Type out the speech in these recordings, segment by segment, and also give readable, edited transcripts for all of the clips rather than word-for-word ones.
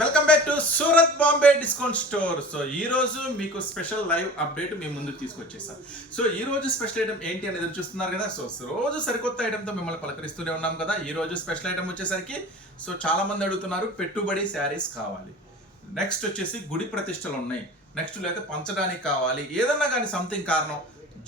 Welcome back to Surat Bombay discount store. So ఈ రోజు మీకు స్పెషల్ లైవ్ అప్డేట్ మీ ముందు తీసుకొచ్చేసాం. సో ఈ రోజు స్పెషల్ ఐటమ్ ఏంటి అనేది చూస్తున్నారు కదా. సో రోజు సరికొత్త ఐటమ్ తో మిమ్మల్ని పలకరిస్తూనే ఉన్నాం కదా. ఈ రోజు స్పెషల్ ఐటమ్ వచ్చేసరికి సో చాలా మంది అడుగుతున్నారు పెట్టుబడి శారీస్ కావాలి, నెక్స్ట్ వచ్చేసి గుడి ప్రతిష్టలు ఉన్నాయి, నెక్స్ట్ లేదా పంచడానికి కావాలి, ఏదన్నా కానీ సంథింగ్ కారణం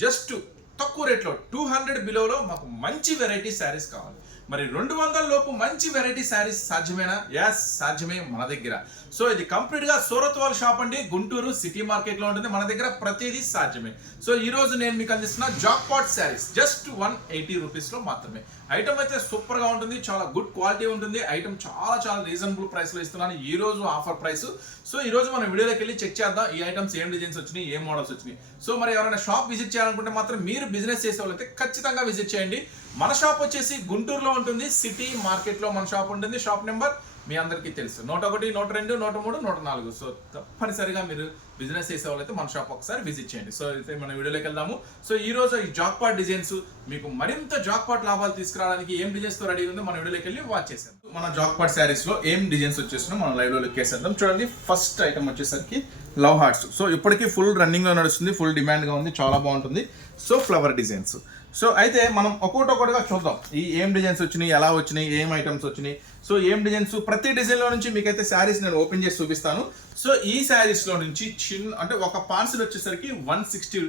జస్ట్ తక్కువ రేట్లో 200 బిలోలో మాకు మంచి వెరైటీ శారీస్ కావాలి. మరి 200 లోపు మంచి వెరైటీ శారీస్ సాధ్యమేనా? ఎస్, సాధ్యమే మన దగ్గర. సో ఇది కంప్లీట్ గా సూరత్ వాళ్ళ షాప్ అండి, గుంటూరు సిటీ మార్కెట్ లో ఉంటుంది. మన దగ్గర ప్రతిదీ సాధ్యమే. సో ఈ రోజు నేను మీకు అందిస్తున్న jackpot saris just 180 rupees లో మాత్రమే. ఐటమ్ అయితే సూపర్ గా ఉంటుంది, చాలా గుడ్ క్వాలిటీ ఉంటుంది. ఐటమ్ చాలా రీజనబుల్ ప్రైస్ లో ఇస్తున్నాను ఈ రోజు ఆఫర్ ప్రైస్. సో ఈ రోజు మనం వీడియోలోకి వెళ్ళి చెక్ చేద్దాం ఈ ఐటమ్స్ ఏం డిజైన్స్ వచ్చినాయి, ఏం మోడల్స్ వచ్చినాయి. సో మరి ఎవరైనా షాప్ విజిట్ చేయాలనుకుంటే మాత్రం మీరు బిజినెస్ చేసే వాళ్ళైతే ఖచ్చితంగా విజిట్ చేయండి. మన షాప్ వచ్చేసి గుంటూరులో ఉంటుంది, సిటీ మార్కెట్ లో మన షాప్ ఉంటుంది. షాప్ నెంబర్ మీ అందరికీ తెలుసు, 101, 102, 103, 104. సో తప్పనిసరిగా మీరు బిజినెస్ చేసే వాళ్ళైతే మన షాప్ ఒకసారి విజిట్ చేయండి. సో అయితే మన వీడియోలోకి వెళ్దాము. సో ఈ రోజు ఈ జాక్పాట్ డిజైన్స్ మీకు మరింత జాక్పాట్ లాభాలు తీసుకురావడానికి ఏం డిజైన్స్ తో రెడీ ఉందో మన వీడియోలోకి వెళ్ళి వాచ్ చేసాం. మన జాక్పాట్ శారీస్ లో ఏం డిజైన్స్ వచ్చేసినా మనం లైవ్ లో లుక్ చేసేద్దాం. చూడండి, ఫస్ట్ ఐటమ్ వచ్చేసరికి లవ్ హార్ట్స్. సో ఇప్పటికీ ఫుల్ రన్నింగ్ లో నడుస్తుంది, ఫుల్ డిమాండ్ గా ఉంది, చాలా బాగుంటుంది. So flower designs. సో అయితే మనం ఒక్కొక్కటిగా చూద్దాం ఈ ఏం డిజైన్స్ వచ్చినాయి, ఎలా వచ్చినాయి, ఏం ఐటమ్స్ వచ్చినాయి. సో ఏం డిజైన్స్, ప్రతి డిజైన్ లో నుంచి మీకైతే శారీస్ నేను ఓపెన్ చేసి చూపిస్తాను. సో ఈ శారీస్ లో నుంచి చిన్న అంటే ఒక పార్సిల్ వచ్చేసరికి 160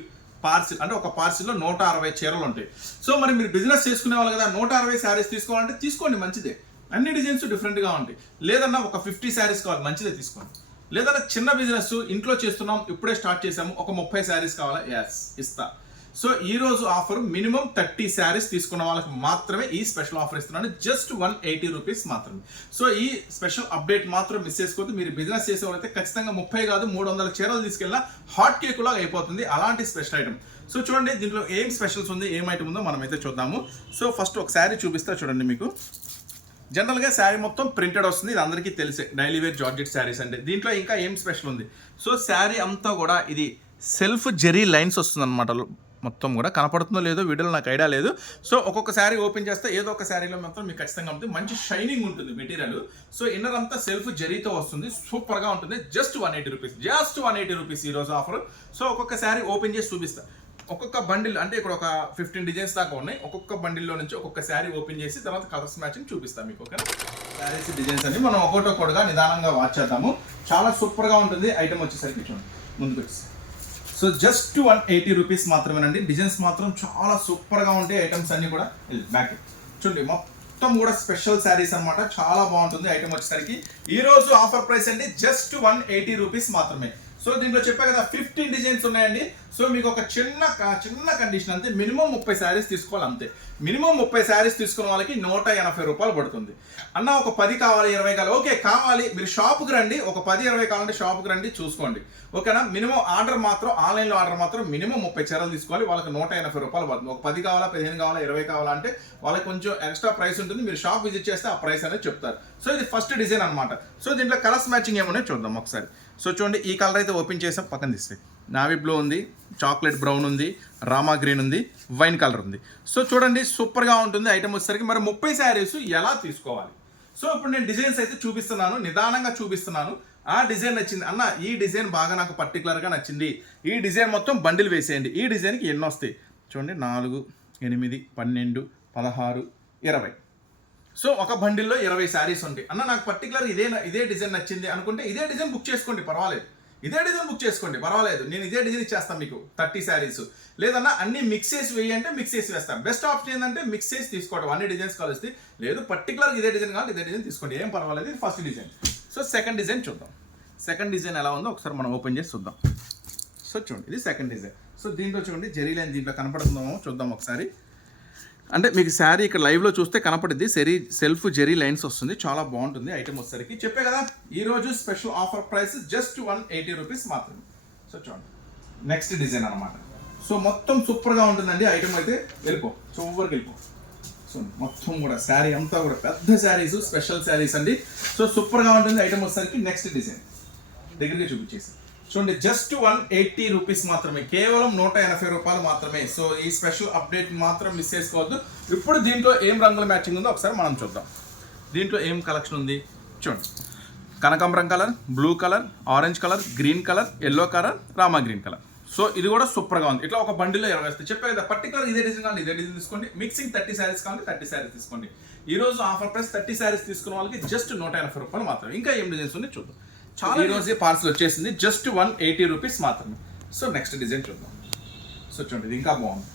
పార్సిల్, అంటే ఒక పార్సిల్లో 160 చీరలు ఉంటాయి. సో మరి మీరు బిజినెస్ చేసుకునే వాళ్ళు కదా, 160 శారీస్ తీసుకోవాలంటే తీసుకోండి, మంచిదే. అన్ని డిజైన్స్ డిఫరెంట్ గా ఉంటాయి. లేదన్నా ఒక 50 శారీస్ కావాలి, మంచిదే, తీసుకోండి. లేదన్నా చిన్న బిజినెస్ ఇంట్లో చేస్తున్నాం, ఇప్పుడే స్టార్ట్ చేసాము, ఒక 30 శారీస్ కావాలా, ఎస్ ఇస్తా. సో ఈ రోజు ఆఫర్ మినిమం 30 శారీస్ తీసుకున్న వాళ్ళకి మాత్రమే ఈ స్పెషల్ ఆఫర్ ఇస్తున్నాను, జస్ట్ 180 రూపీస్ మాత్రమే. సో ఈ స్పెషల్ అప్డేట్ మాత్రం మిస్ చేసుకోవద్దు. మీరు బిజినెస్ చేసే వాళ్ళైతే ఖచ్చితంగా 30 కాదు 300 చీరలు తీసుకెళ్ళినా హాట్ కేక్ లాగా అయిపోతుంది, అలాంటి స్పెషల్ ఐటమ్. సో చూడండి, దీంట్లో ఏం స్పెషల్స్ ఉంది, ఏం ఐటమ్ ఉందో మనం అయితే చూద్దాము. సో ఫస్ట్ ఒక శారీ చూపిస్తా చూడండి. మీకు జనరల్గా శారీ మొత్తం ప్రింటెడ్ వస్తుంది, ఇది అందరికీ తెలిసే డైలీ వేర్ జార్జెట్ శారీస్ అంటే. దీంట్లో ఇంకా ఏం స్పెషల్ ఉంది, సో శారీ అంతా కూడా ఇది సెల్ఫ్ జెరీ లైన్స్ వస్తుంది అనమాట. మొత్తం కూడా కనపడుతుందో లేదో వీడియోలో నాకు ఐడియా లేదు. సో ఒక్కొక్క శారీ ఓపెన్ చేస్తే ఏదో ఒక శారీలో మాత్రం మీకు ఖచ్చితంగా ఉంటుంది, మంచి షైనింగ్ ఉంటుంది మెటీరియల్. సో ఇన్నర్ అంతా సెల్ఫ్ జెరీతో వస్తుంది, సూపర్గా ఉంటుంది. జస్ట్ 180 రూపీస్, జస్ట్ 180 రూపీస్ ఈరోజు ఆఫర్. సో ఒక్కొక్క శారీ ఓపెన్ చేసి చూపిస్తా. ఒక్కొక్క బండిల్ అంటే ఇక్కడ ఒక 15 డిజైన్స్ దాకా ఉన్నాయి. ఒక్కొక్క బండిల్లో నుంచి ఒక్కొక్క శారీ ఓపెన్ చేసి తర్వాత కలర్స్ మ్యాచింగ్ చూపిస్తాం మీకు. ఓకే, శారీస్ డిజైన్స్ అన్ని మనం ఒక్కొక్కటిగా నిదానంగా వాచ్ చేద్దాము. చాలా సూపర్గా ఉంటుంది. ఐటమ్ వచ్చేసరికి చూడండి ముందుకు వచ్చి సో జస్ట్ 180 రూపీస్ మాత్రమేనండి. డిజైన్స్ మాత్రం చాలా సూపర్గా ఉంటాయి. ఐటమ్స్ అన్ని కూడా బ్యాక్ చూడండి, మొత్తం కూడా స్పెషల్ శారీస్ అనమాట, చాలా బాగుంటుంది. ఐటమ్ వచ్చేసరికి ఈ రోజు ఆఫర్ ప్రైస్ అండి, జస్ట్ 180 రూపీస్ మాత్రమే. సో దీంట్లో చెప్పా కదా 15 డిజైన్స్ ఉన్నాయండి. సో మీకు ఒక చిన్న కండిషన్ అంతే, మినిమం 30 శారీస్ తీసుకోవాలి అంతే. మినిమం 30 శారీస్ తీసుకున్న వాళ్ళకి 180 రూపాయలు పడుతుంది. అన్న ఒక 10 కావాలి, 20 కావాలి, ఓకే కావాలి, మీరు షాప్కి రండి. ఒక 10, 20 కావాలంటే షాప్కి రండి, చూసుకోండి. ఓకేనా? మినిమం ఆర్డర్ మాత్రం ఆన్లైన్లో ఆర్డర్ మాత్రం మినిమం 30 చీరలు తీసుకోవాలి, వాళ్ళకి 180 రూపాయలు పడుతుంది. ఒక 10 కావాలా, 15 కావాలా, 20 కావాలా అంటే వాళ్ళకి కొంచెం ఎక్స్ట్రా ప్రైస్ ఉంటుంది. మీరు షాప్ విజిట్ చేస్తే ఆ ప్రైస్ అనేది చెప్తారు. సో ఇది ఫస్ట్ డిజైన్ అనమాట. సో దీంట్లో కలర్స్ మ్యాచింగ్ ఏమన్నా చూద్దాం ఒకసారి. సో చూడండి, ఈ కలర్ అయితే ఓపెన్ చేసాం, పక్కన తీస్తే నావీ బ్లూ ఉంది, చాక్లెట్ బ్రౌన్ ఉంది, రామా గ్రీన్ ఉంది, వైన్ కలర్ ఉంది. సో చూడండి సూపర్గా ఉంటుంది. ఐటమ్ వచ్చేసరికి మరి 30 శారీస్ ఎలా తీసుకోవాలి. సో ఇప్పుడు నేను డిజైన్స్ అయితే చూపిస్తున్నాను, నిదానంగా చూపిస్తున్నాను. ఆ డిజైన్ నచ్చింది అన్న, ఈ డిజైన్ బాగా నాకు పర్టికులర్గా నచ్చింది, ఈ డిజైన్ మొత్తం బండిల్ వేసేయండి. ఈ డిజైన్కి ఎన్ని వస్తాయి చూడండి, 4, 8, 12, 16, 20. సో ఒక బండిల్లో 20 శారీస్ ఉంటాయి. అన్న నాకు పర్టికులర్ ఇదే డిజైన్ నచ్చింది అనుకుంటే ఇదే డిజైన్ బుక్ చేసుకోండి, పర్వాలేదు. ఇదే డిజైన్ బుక్ చేసుకోండి, పర్వాలేదు. నేను ఇదే డిజైన్ ఇచ్చేస్తాను మీకు 30 శారీస్. లేదన్నా అన్ని మిక్స్ చేసి వేయంటే మిక్స్ చేసి వేస్తాను. బెస్ట్ ఆప్షన్ ఏంటంటే మిక్స్ చేసి తీసుకోవడం, అన్ని డిజైన్స్ కలిసి. లేదు పర్టికులర్ ఇదే డిజైన్ కావాలి, ఇదే డిజైన్ తీసుకోండి, ఏం పర్వాలేదు. ఇది first design. So second design చూద్దాం. సెకండ్ డిజైన్ ఎలా ఉందో ఒకసారి మనం ఓపెన్ చేసి చూద్దాం. సో చూడండి, ఇది సెకండ్ డిజైన్. సో దీంట్లో చూడండి జెరీ లైన్ దీంట్లో కనపడుతుందో చూద్దాం ఒకసారి. అంటే మీకు శారీ ఇక్కడ లైవ్లో చూస్తే కనపడింది, సెల్ఫ్ జెరీ లైన్స్ వస్తుంది, చాలా బాగుంటుంది. ఐటమ్ వచ్చేసరికి చెప్పే కదా ఈ రోజు special offer price just 180 rupees మాత్రమే. సో చూడండి నెక్స్ట్ డిజైన్ అనమాట. సో మొత్తం సూపర్గా ఉంటుందండి. ఐటమ్ అయితే సూపర్గా వెళ్ళిపో. సో మొత్తం కూడా శారీ అంతా కూడా పెద్ద శారీస్, స్పెషల్ శారీస్ అండి. సో సూపర్గా ఉంటుంది. ఐటమ్ వచ్చేసరికి నెక్స్ట్ డిజైన్ దగ్గరగా చూపించేసి చూడండి, జస్ట్ 180 రూపీస్ మాత్రమే, కేవలం 180 రూపాయలు మాత్రమే. సో ఈ స్పెషల్ అప్డేట్ మాత్రం మిస్ చేసుకోవద్దు. ఇప్పుడు దీంట్లో ఏం రంగుల మ్యాచింగ్ ఉందో ఒకసారి మనం చూద్దాం. దీంట్లో ఏం కలెక్షన్ ఉంది చూడండి. కనకాంబరం colour, blue colour, orange colour, green colour, yellow colour, Rama green colour. So ఇది కూడా సూపర్గా ఉంది. ఇట్లా ఒక బండిలో 20 వస్తాయి. చెప్పే కదా పర్టికులర్ ఇదే డిజైన్ కావాలి ఇదే డిజైన్ తీసుకోండి. మిక్సింగ్ 30 శారీస్ కావాలి 30 శారీస్ తీసుకోండి. ఈ రోజు ఆఫర్ ప్రైస్ 30 శారీస్ తీసుకున్న వాళ్ళకి జస్ట్ 180 రూపాయలు మాత్రమే. ఇంకా ఏం డిజైన్స్ ఉన్నాయి చూద్దాం. చాలా ఈ రోజే పార్సల్ వచ్చేసింది జస్ట్ 180 రూపీస్ మాత్రమే. సో నెక్స్ట్ డిజైన్ చూద్దాం. సో చూడండి ఇది ఇంకా బాగుంది.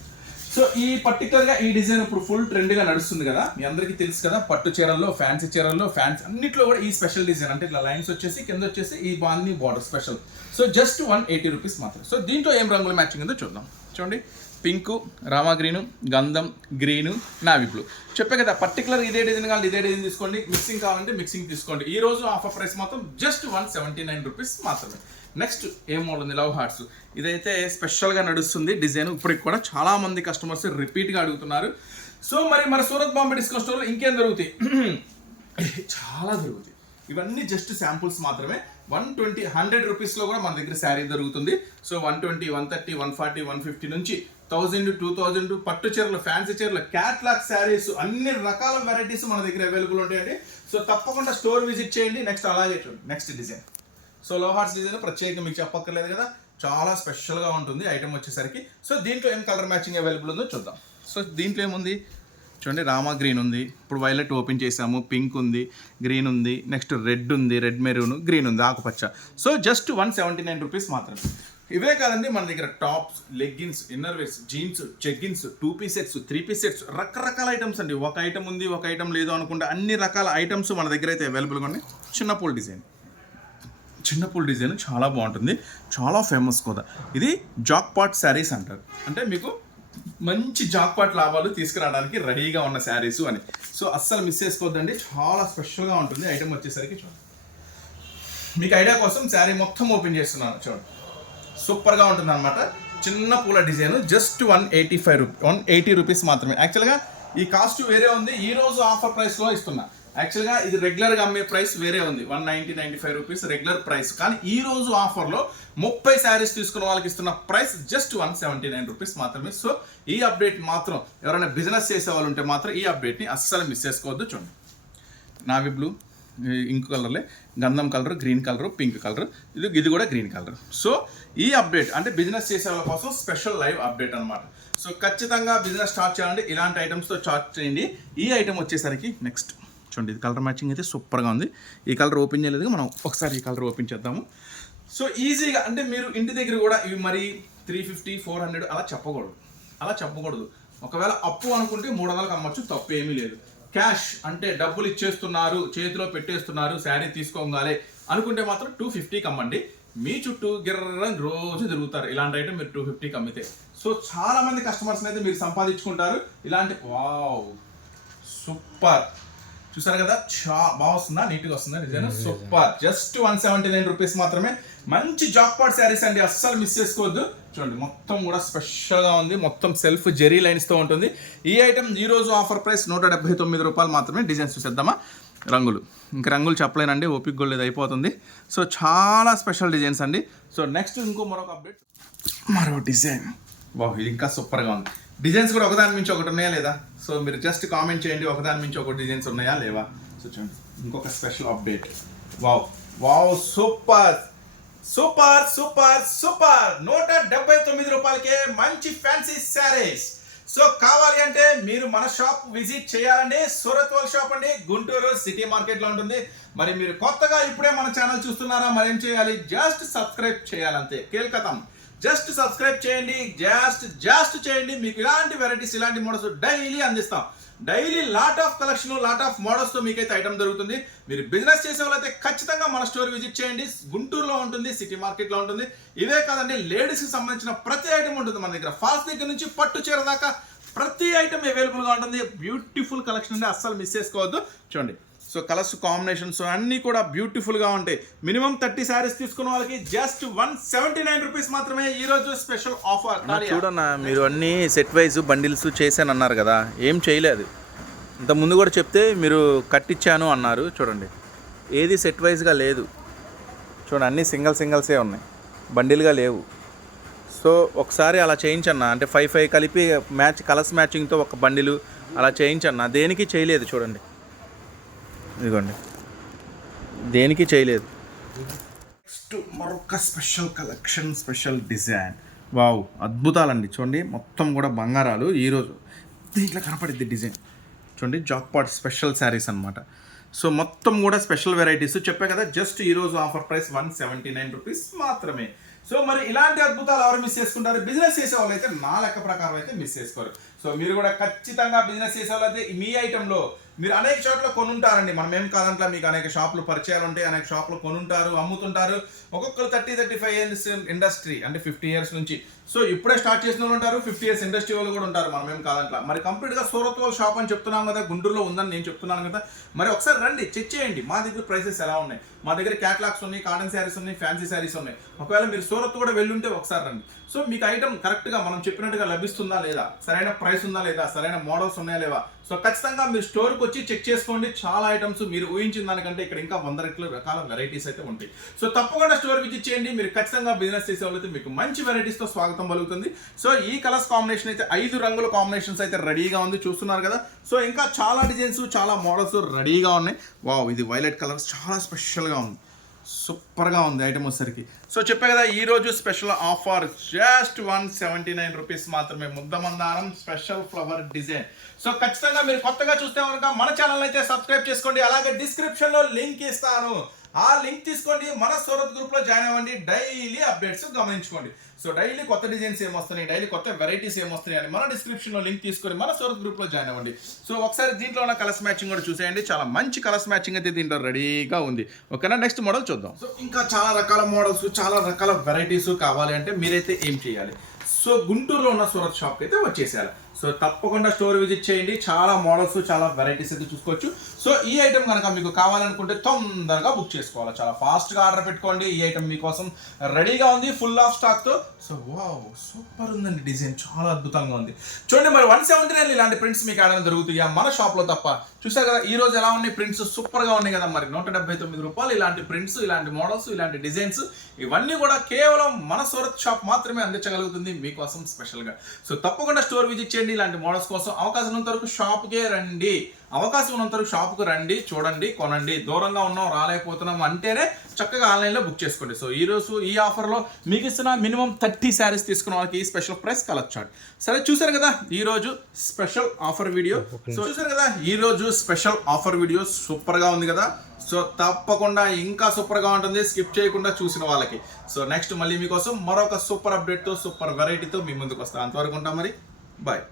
సో ఈ పర్టికులర్గా ఈ డిజైన్ ఇప్పుడు ఫుల్ ట్రెండ్గా నడుస్తుంది కదా, మీ అందరికీ తెలుసు కదా. పట్టు చీరల్లో, ఫ్యాన్సీ చీరల్లో, ఫ్యాన్స్ అన్నిట్లో కూడా ఈ స్పెషల్ డిజైన్ అంటే ఇట్లా లైన్స్ వచ్చేసి కింద వచ్చేసి ఈ బాంది border special. So just 180 rupees మాత్రం. సో దీంట్లో ఏం రంగులు మ్యాచింగ్ ఉందో చూద్దాం. చూడండి పింకు, రామా గ్రీను, గంధం, గ్రీను, నావీ బ్లూ. చెప్పే కదా పర్టికులర్ ఇదే డిజైన్ కావాలి ఇదే డిజైన్ తీసుకోండి. మిక్సింగ్ కావాలంటే మిక్సింగ్ తీసుకోండి. ఈ రోజు ఆఫర్ ప్రైస్ మాత్రం జస్ట్ 179 రూపీస్ మాత్రమే. నెక్స్ట్ ఏం మోడల్ ఉంది, లవ్ హార్ట్స్. ఇదైతే స్పెషల్గా నడుస్తుంది డిజైన్. ఇప్పటికి కూడా చాలా మంది కస్టమర్స్ రిపీట్గా అడుగుతున్నారు. సో మరి మన సూరత్ బాంబే డిస్కౌంట్ స్టోర్లో ఇంకేం జరుగుతాయి, చాలా జరుగుతాయి. ఇవన్నీ జస్ట్ శాంపుల్స్ మాత్రమే. 100 రూపీస్లో కూడా మన దగ్గర శారీ దొరుకుతుంది. సో 120, 130, 140, 150 నుంచి 1000, 2000 పట్టు చీరలు, ఫ్యాన్సీ చీరలు, క్యాట్లాగ్ శారీస్ అన్ని రకాల వెరైటీస్ మన దగ్గర అవైలబుల్ ఉంటాయండి. సో తప్పకుండా స్టోర్ విజిట్ చేయండి. నెక్స్ట్ అలాగే చూడండి next design. So love hearts design ప్రత్యేకంగా మీకు చెప్పక్కర్లేదు కదా, చాలా స్పెషల్గా ఉంటుంది ఐటమ్ వచ్చేసరికి. సో దీంట్లో ఏం కలర్ మ్యాచింగ్ అవైలబుల్ ఉందో చూద్దాం. సో దీంట్లో ఏముంది చూడండి, రామా గ్రీన్ ఉంది, ఇప్పుడు వైలెట్ ఓపెన్ చేసాము, పింక్ ఉంది, గ్రీన్ ఉంది, నెక్స్ట్ రెడ్ ఉంది, రెడ్ మెరూన్, గ్రీన్ ఉంది, ఆకుపచ్చ. సో జస్ట్ 179 రూపీస్ మాత్రమే. ఇవే కాదండి మన దగ్గర tops, leggings, inner wears, jeans, jeggings, 2 piece sets, 3 piece sets, రకరకాల ఐటమ్స్ అండి. ఒక ఐటమ్ ఉంది ఒక ఐటమ్ లేదు అనుకుంటే అన్ని రకాల ఐటమ్స్ మన దగ్గర అయితే అవైలబుల్గా ఉన్నాయి. చిన్న పూల్ డిజైన్ చాలా బాగుంటుంది, చాలా ఫేమస్ కూడా. ఇది జాక్పాట్ శారీస్ అంటారు. అంటే మీకు మంచి జాక్పాట్ లాభాలు తీసుకురావడానికి రెడీగా ఉన్న శారీస్ అని. సో అస్సలు మిస్ చేసుకోవద్దండి, చాలా స్పెషల్గా ఉంటుంది ఐటమ్ వచ్చేసరికి. చూడండి మీకు ఐడియా కోసం శారీ మొత్తం ఓపెన్ చేస్తున్నాను. చూడండి సూపర్గా ఉంటుంది అనమాట. చిన్న పూల డిజైన్ జస్ట్ 180 రూపీస్ మాత్రమే. యాక్చువల్గా ఈ కాస్ట్ వేరే ఉంది, ఈ రోజు ఆఫర్ ప్రైస్లో ఇస్తున్నా. యాక్చువల్గా ఇది రెగ్యులర్గా అమ్మే ప్రైస్ వేరే ఉంది, 190-95 రూపీస్ రెగ్యులర్ ప్రైస్. కానీ ఈ రోజు ఆఫర్లో 30 శారీస్ తీసుకున్న వాళ్ళకి ఇస్తున్న ప్రైస్ జస్ట్ 179 రూపీస్ మాత్రమే. సో ఈ అప్డేట్ మాత్రం ఎవరైనా బిజినెస్ చేసే వాళ్ళు ఉంటే మాత్రం ఈ అప్డేట్ని అస్సలు మిస్ చేసుకోవద్దు. చూడండి నావీ బ్లూ, ఇంక్ కలర్లే, గంధం colour, green colour, pink colour, ఇది కూడా గ్రీన్ కలర్. సో ఈ అప్డేట్ అంటే బిజినెస్ చేసే వాళ్ళ కోసం స్పెషల్ లైవ్ అప్డేట్ అనమాట. సో ఖచ్చితంగా బిజినెస్ స్టార్ట్ చేయాలంటే ఇలాంటి ఐటమ్స్తో స్టార్ట్ చేయండి. ఈ ఐటమ్ వచ్చేసరికి నెక్స్ట్ చూడండి, ఇది కలర్ మ్యాచింగ్ అయితే సూపర్గా ఉంది. ఈ కలర్ ఓపెన్ చేయలేదు, మనం ఒకసారి ఈ కలర్ ఓపెన్ చేద్దాము. సో ఈజీగా అంటే మీరు ఇంటి దగ్గర కూడా ఇవి మరి 350, 400 అలా చెప్పకూడదు. ఒకవేళ అప్పు అనుకుంటే 300కి అమ్మచ్చు, తప్పు ఏమీ లేదు. క్యాష్ అంటే డబ్బులు ఇచ్చేస్తున్నారు, చేతిలో పెట్టేస్తున్నారు, శారీ తీసుకోగానే అనుకుంటే మాత్రం 250కి అమ్మండి. మీ చుట్టూ గిర్రని రోజు తిరుగుతారు ఇలాంటి ఐటమ్ మీరు 250కి అమ్మితే. సో చాలా మంది కస్టమర్స్ని అయితే మీరు సంపాదించుకుంటారు ఇలాంటి. వావ్ సూపర్, చూసారు కదా చాలా బాగా వస్తుందా, నీట్గా వస్తుందా డిజైన్, సూపర్. జస్ట్ 179 రూపీస్ మాత్రమే. మంచి జాక్పాట్ శారీస్ అండి, అస్సలు మిస్ చేసుకోవద్దు. చూడండి మొత్తం కూడా స్పెషల్గా ఉంది, మొత్తం సెల్ఫ్ జెరీ లైన్స్తో ఉంటుంది. ఈ ఐటమ్ ఈ రోజు ఆఫర్ ప్రైస్ 179 రూపాయలు మాత్రమే. డిజైన్స్ చూసేద్దామా, రంగులు చెప్పలేనండి, ఓపిక గోల్డ్ అయిపోతుంది. సో చాలా స్పెషల్ డిజైన్స్ అండి. సో నెక్స్ట్ మరొక అప్డేట్, మరో డిజైన్. బాగు ఇది ఇంకా సూపర్గా ఉంది. డిజైన్స్ కూడా ఒకదాని మించి ఒకటి ఉన్నాయా లేదా? సో మీరు జస్ట్ కామెంట్ చేయండి, ఒకదాని మించి ఒకటి డిజైన్స్ ఉన్నాయా లేవా. సో చూడండి ఇంకొక స్పెషల్ అప్డేట్. వావ్ సూపర్ 179 రూపాయలకే మంచి ఫ్యాన్సీ శారీస్. సో కావాలి అంటే మీరు మన షాప్ విజిట్ చేయాలండి. సూరత్ వాళ్ళ షాప్ అండి, గుంటూరు సిటీ మార్కెట్లో ఉంటుంది. మరి మీరు కొత్తగా ఇప్పుడే మన ఛానల్ చూస్తున్నారా, మరి ఏం చేయాలి, జస్ట్ సబ్స్క్రైబ్ చేయాలంతే, కేల్కతం. జస్ట్ సబ్స్క్రైబ్ చేయండి, జస్ట్ చేయండి. మీకు ఇలాంటి వెరైటీస్, ఇలాంటి మోడల్స్ డైలీ అందిస్తాం. Daily lot of collection, lot of మోడల్స్తో మీకైతే ఐటమ్ దొరుకుతుంది. మీరు బిజినెస్ చేసే వాళ్ళైతే ఖచ్చితంగా మన స్టోర్ విజిట్ చేయండి. గుంటూరులో ఉంటుంది, సిటీ మార్కెట్లో ఉంటుంది. ఇవే కాదండి, లేడీస్కి సంబంధించిన ప్రతి ఐటమ్ ఉంటుంది మన దగ్గర. ఫాల్స్ దగ్గర నుంచి పట్టు చీర దాకా ప్రతి ఐటమ్ అవైలబుల్గా ఉంటుంది. బ్యూటిఫుల్ కలెక్షన్ అండి, అస్సలు మిస్ చేసుకోవద్దు. చూడండి సో కలర్స్ కాంబినేషన్స్ అన్నీ కూడా బ్యూటిఫుల్గా ఉంటాయి. మినిమం 30 శారీస్ తీసుకున్న వాళ్ళకి జస్ట్ 179 రూపీస్ మాత్రమే ఈరోజు స్పెషల్ ఆఫర్. చూడన్నా, మీరు అన్నీ సెట్ వైజ్ బండిల్స్ చేశానన్నారు కదా, ఏం చేయలేదు. ఇంత ముందు కూడా చెప్తే మీరు కట్టించాను అన్నారు. చూడండి ఏది సెట్ వైజ్గా లేదు. చూడండి అన్నీ సింగిల్సే ఉన్నాయి, బండిల్గా లేవు. సో ఒకసారి అలా చేయించన్నా, అంటే 5 కలిపి కలర్స్ మ్యాచింగ్తో ఒక బండిలు అలా చేయించన్నా, దేనికి చేయలేదు. చూడండి ఇదిగోండి దేనికి చేయలేదు. నెక్స్ట్ మరొక special collection, special design. Wow, అద్భుతాలండి. చూడండి మొత్తం కూడా బంగారాలు. ఈరోజు దీంట్లో కనపడిద్ది డిజైన్. చూడండి జాక్పాట్ స్పెషల్ శారీస్ అనమాట. సో మొత్తం కూడా స్పెషల్ వెరైటీస్ చెప్పా కదా. జస్ట్ ఈరోజు ఆఫర్ ప్రైస్ 179 రూపీస్ మాత్రమే. సో మరి ఇలాంటి అద్భుతాలు ఎవరు మిస్ చేసుకుంటారు? బిజినెస్ చేసే వాళ్ళు అయితే నా లెక్క ప్రకారం అయితే మిస్ చేసుకోరు. సో మీరు కూడా ఖచ్చితంగా బిజినెస్ చేసే వాళ్ళు అయితే మీ ఐటెంలో మీరు అనేక చోట్ల కొనుంటారండి. మనం ఏం కాదంటే మీకు అనేక షాపులు పరిచయాలు ఉంటాయి, అనేక షాపులు కొనుంటారు, అమ్ముతుంటారు. ఒక్కొక్కరు 30-35 ఇయర్స్ ఇండస్ట్రీ, అంటే 50 ఇయర్స్ నుంచి. సో ఇప్పుడే స్టార్ట్ చేసిన వాళ్ళు ఉంటారు, 50 ఇయర్స్ ఇండస్ట్రీ వాళ్ళు కూడా ఉంటారు. మనం ఏం కాదంట్లా. మరి కంప్లీట్గా సూరత్ వాళ్ళ షాప్ అని చెప్తున్నాం కదా, గుంటూరులో ఉందని నేను చెప్తున్నాను కదా. మరి ఒకసారి రండి, చెక్ చేయండి మా దగ్గర ప్రైసెస్ ఎలా ఉన్నాయి. మా దగ్గర క్యాటలాగ్స్ ఉన్నాయి, కాటన్ శారీస్ ఉన్నాయి, ఫ్యాన్సీ శారీస్ ఉన్నాయి. ఒకవేళ మీరు సూరత్ కూడా వెళ్ళుంటే ఒకసారి రండి. సో మీకు ఐటమ్ కరెక్ట్గా మనం చెప్పినట్టుగా లభిస్తుందా లేదా, సరైన ప్రైస్ ఉందా లేదా, సరైన మోడల్స్ ఉన్నాయా లేవా. సో ఖచ్చితంగా మీరు స్టోర్కి వచ్చి చెక్ చేసుకోండి. చాలా ఐటమ్స్ మీరు ఊహించిన దానికంటే ఇక్కడ ఇంకా 100 రకాల వెరైటీస్ అయితే ఉంటాయి. సో తప్పకుండా స్టోర్ విజిట్ చేయండి. మీరు ఖచ్చితంగా బిజినెస్ చేసే వాళ్ళైతే మీకు మంచి వెరైటీస్తో స్వాగతం పలుకుతుంది. సో ఈ కలర్స్ కాంబినేషన్ అయితే 5 రంగుల కాంబినేషన్స్ అయితే రెడీగా ఉంది, చూస్తున్నారు కదా. సో ఇంకా చాలా డిజైన్స్, చాలా మోడల్స్ రెడీగా ఉన్నాయి. వావ్, ఇది వైలెట్ కలర్స్ చాలా స్పెషల్గా ఉంది, సూపర్గా ఉంది ఐటమ్ వచ్చేసరికి. సో చెప్పే కదా ఈరోజు స్పెషల్ ఆఫర్ జస్ట్ 179 రూపీస్ మాత్రమే. ముద్దమందారం స్పెషల్ ఫ్లవర్ డిజైన్. సో ఖచ్చితంగా మీరు కొత్తగా చూస్తే కనుక మన ఛానల్ అయితే సబ్స్క్రైబ్ చేసుకోండి. అలాగే డిస్క్రిప్షన్లో లింక్ ఇస్తాను, ఆ లింక్ తీసుకోండి. మన సూరత్ గ్రూప్లో జాయిన్ అవ్వండి. డైలీ అప్డేట్స్ గమనించుకోండి. సో డైలీ కొత్త డిజైన్స్ ఏమొస్తున్నాయి, డైలీ కొత్త వెరైటీస్ ఏమొస్తున్నాయి అని మన డిస్క్రిప్షన్లో లింక్ తీసుకొని మన సూరత్ గ్రూప్లో జాయిన్ అవ్వండి. సో ఒకసారి దీంట్లో ఉన్న కలర్స్ మ్యాచింగ్ కూడా చూసేయండి. చాలా మంచి కలర్స్ మ్యాచింగ్ అయితే దీంట్లో రెడీగా ఉంది. ఓకేనా, నెక్స్ట్ మోడల్ చూద్దాం. సో ఇంకా చాలా రకాల మోడల్స్, చాలా రకాల వెరైటీస్ కావాలి అంటే మీరైతే ఏం చేయాలి? సో గుంటూరులో ఉన్న సూరత్ షాప్కి అయితే వచ్చేసేయాలి. సో తప్పకుండా స్టోర్ విజిట్ చేయండి. చాలా మోడల్స్, చాలా వెరైటీస్ అయితే చూసుకోవచ్చు. సో ఈ ఐటమ్ కనుక మీకు కావాలనుకుంటే తొందరగా బుక్ చేసుకోవాలి, చాలా ఫాస్ట్గా ఆర్డర్ పెట్టుకోండి. ఈ ఐటమ్ మీకోసం రెడీగా ఉంది, ఫుల్ ఆఫ్ స్టాక్తో. సో వావ్, సూపర్ ఉందండి డిజైన్, చాలా అద్భుతంగా ఉంది. చూడండి మరి 179 ఇలాంటి ప్రింట్స్ మీకు ఏమైనా దొరుకుతాయా మన షాప్లో తప్ప. చూసారు కదా ఈ రోజు ఎలా ఉన్నాయి ప్రింట్స్, సూపర్గా ఉన్నాయి కదా. మరి 179 రూపాయలు ఇలాంటి ప్రింట్స్, ఇలాంటి మోడల్స్, ఇలాంటి డిజైన్స్ ఇవన్నీ కూడా కేవలం మన సూరత్ షాప్ మాత్రమే అందించగలుగుతుంది మీకోసం స్పెషల్గా. సో తప్పకుండా స్టోర్ విజిట్ చేయండి. ఇలాంటి మోడల్స్ కోసం అవకాశం ఉన్నంత వరకు షాప్కే రండి. అవకాశం ఉన్నంత వరకు షాప్కి రండి, చూడండి, కొనండి. దూరంగా ఉన్నాం, రాలేకపోతున్నాం అంటేనే చక్కగా ఆన్లైన్లో బుక్ చేసుకోండి. సో ఈరోజు ఈ ఆఫర్లో మీకు ఇస్తున్న మినిమం 30 శారీస్ తీసుకున్న వాళ్ళకి ఈ స్పెషల్ ప్రైస్ కలర్ చార్ట్. సరే చూసారు కదా ఈరోజు స్పెషల్ ఆఫర్ వీడియో. సో చూసారు కదా ఈరోజు స్పెషల్ ఆఫర్ వీడియో సూపర్గా ఉంది కదా. సో తప్పకుండా ఇంకా సూపర్గా ఉంటుంది స్కిప్ చేయకుండా చూసిన వాళ్ళకి. సో నెక్స్ట్ మళ్ళీ మీకోసం మరొక సూపర్ అప్డేట్తో, సూపర్ వెరైటీతో మీ ముందుకు వస్తాను. అంతవరకు ఉంటాం మరి, బాయ్.